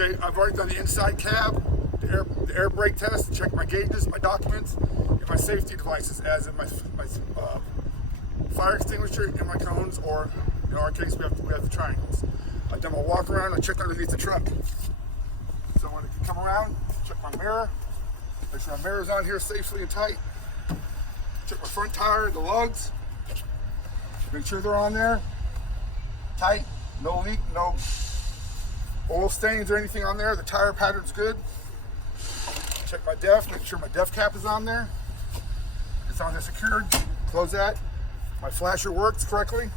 Okay, I've already done the inside cab, the air brake test, check my gauges, my documents, and my safety devices, as in my fire extinguisher and my cones, or in our case, we have the triangles. I've done my walk around, I checked underneath the truck. So when I come around, check my mirror, make sure my mirror's on here safely and tight. Check my front tire, the lugs, make sure they're on there, tight, no leak, no oil stains or anything on there. The tire pattern's good. Check my def, make sure my def cap is on there. It's on there secured, close that. My flasher works correctly.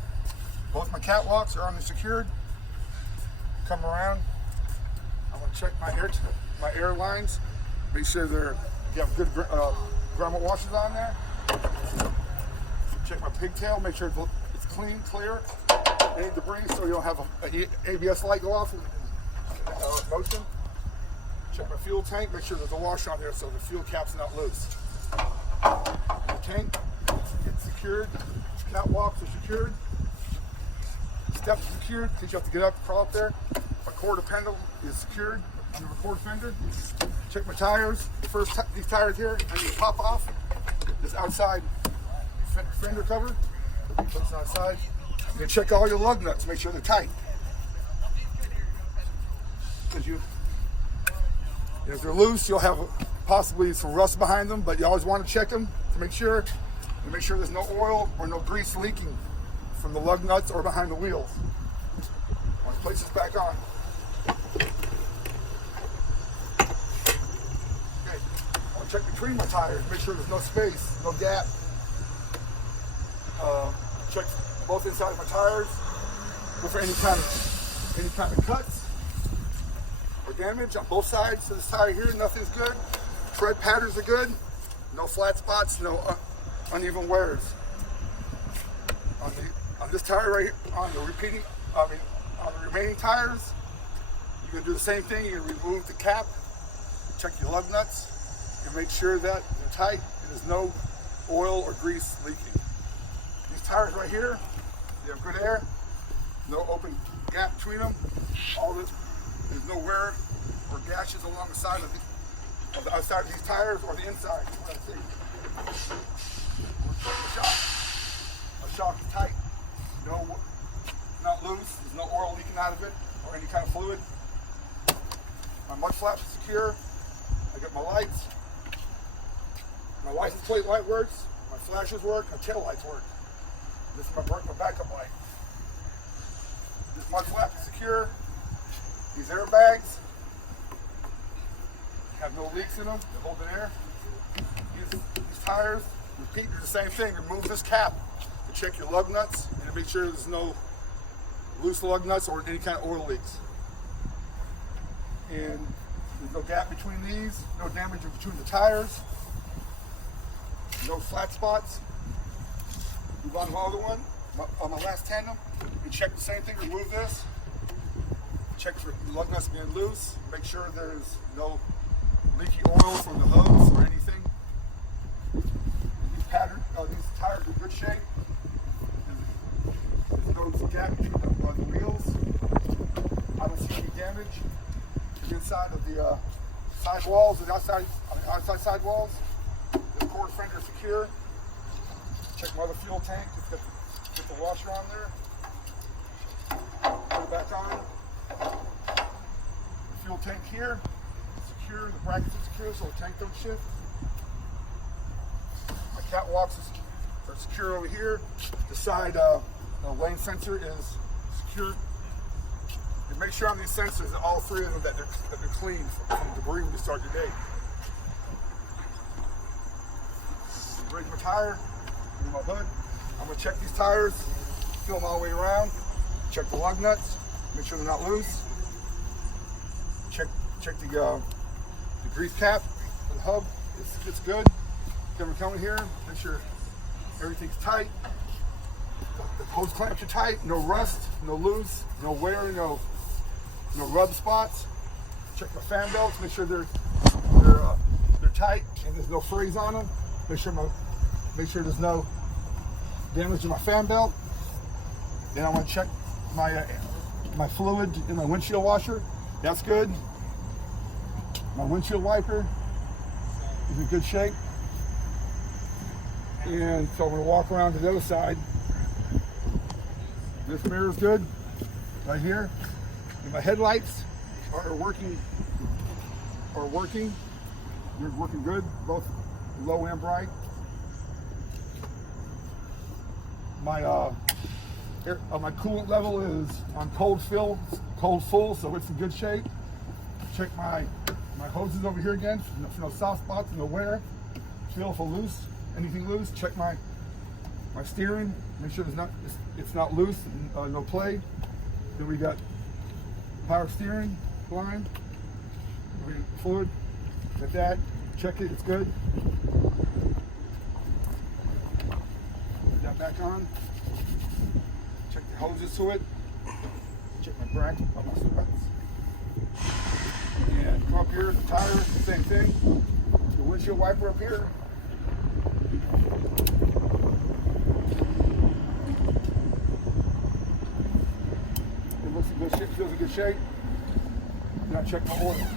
Both my catwalks are on there secured. Come around, I'm gonna check my air lines, make sure you have good grommet washers on there. Check my pigtail, make sure it's clean, clear. Any debris so you don't have an ABS light go off in motion. Check my fuel tank, make sure there's a washer on there so the fuel cap's not loose. The tank, it's secured, catwalks are secured, steps are secured, in case you have to get up, crawl up there. My quarter pendle is secured under the quarter fender. Check my tires. These tires here, I need to pop off this outside fender cover. Put this outside. You can check all your lug nuts, make sure they're tight. Because if they're loose, you'll have possibly some rust behind them, but you always want to check them to make sure there's no oil or no grease leaking from the lug nuts or behind the wheels. I'll place this back on. Okay, I'll check between my tires, make sure there's no space, no gap. Check both inside of my tires, look for any kind of cuts or damage on both sides. So this tire here, nothing's good. Tread patterns are good. No flat spots, no uneven wears. On this tire right here, on the remaining tires, you can do the same thing. You can remove the cap, check your lug nuts, and make sure that they're tight and there's no oil or grease leaking. These tires right here, they have good air, no open gap between them. There's no wear or gashes along the side of the outside of these tires or the inside. Let's see. The shock is tight. No, not loose. There's no oil leaking out of it or any kind of fluid. My mud flaps are secure. I got my lights. My license plate light works. My flashers work. My tail lights work. This is my backup light. This mud flap is secure. These airbags have no leaks in them. They're holding air. These tires, repeat, do the same thing. Remove this cap to check your lug nuts and to make sure there's no loose lug nuts or any kind of oil leaks. And there's no gap between these, no damage between the tires, no flat spots. Move on to my other one, on my last tandem, we check the same thing, remove this, check for lug nuts being loose, make sure there's no leaky oil from the hose or anything. These tires are in good shape. There's no gap between the wheels. I don't see any damage to the inside of the side walls, the outside side walls. The quarter fender is secure. Check my other fuel tank, just get the washer on there. Put it back on. The fuel tank here, secure, the brackets are secure so the tank don't shift. My catwalks are secure over here. The side lane sensor is secure. And make sure on these sensors, all three of them, that they're clean from debris when you start your day. Raise my tire, my hood. I'm gonna check these tires, feel them all the way around, check the lug nuts, make sure they're not loose. Check the grease cap for the hub, it's good. Then we're coming here, make sure everything's tight. The hose clamps are tight, no rust, no loose, no wear, no rub spots. Check my fan belts, make sure they're tight and there's no frays on them. Make sure there's no damage to my fan belt. Then I want to check my fluid in my windshield washer. That's good. My windshield wiper is in good shape. And so I'm going to walk around to the other side. This mirror is good, right here. And my headlights are working. They're working good, both low and bright. My my coolant level is on cold full, so it's in good shape. Check my hoses over here again. No soft spots, no wear. Feel for anything loose. Check my steering. Make sure it's not loose. No play. Then we got power steering line. Fluid. Got that. Check it. It's good. Put that back on. Check the hoses to it. Check my bracket on my struts. And come up here, the tire, same thing. The windshield wiper up here. It looks in good shape, feels in good shape. Now check my oil.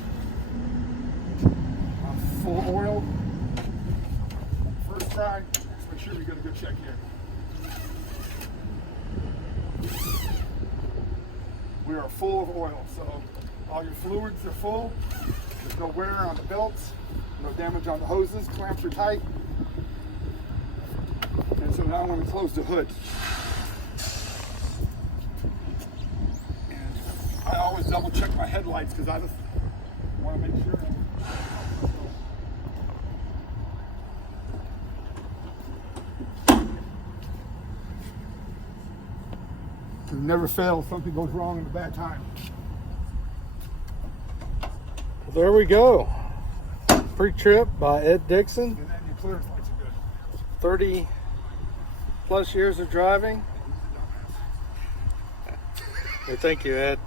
I'm full oil. First try, let's make sure we get a good check here. We are full of oil, so all your fluids are full. There's no wear on the belts, no damage on the hoses, clamps are tight. And so now I'm going to close the hood. And I always double check my headlights because I just want to make sure. It never fails, something goes wrong in a bad time. Well, there we go. Pre-trip by Ed Dixon. And then your clearance lights are good. 30 plus years of driving. Well, thank you, Ed.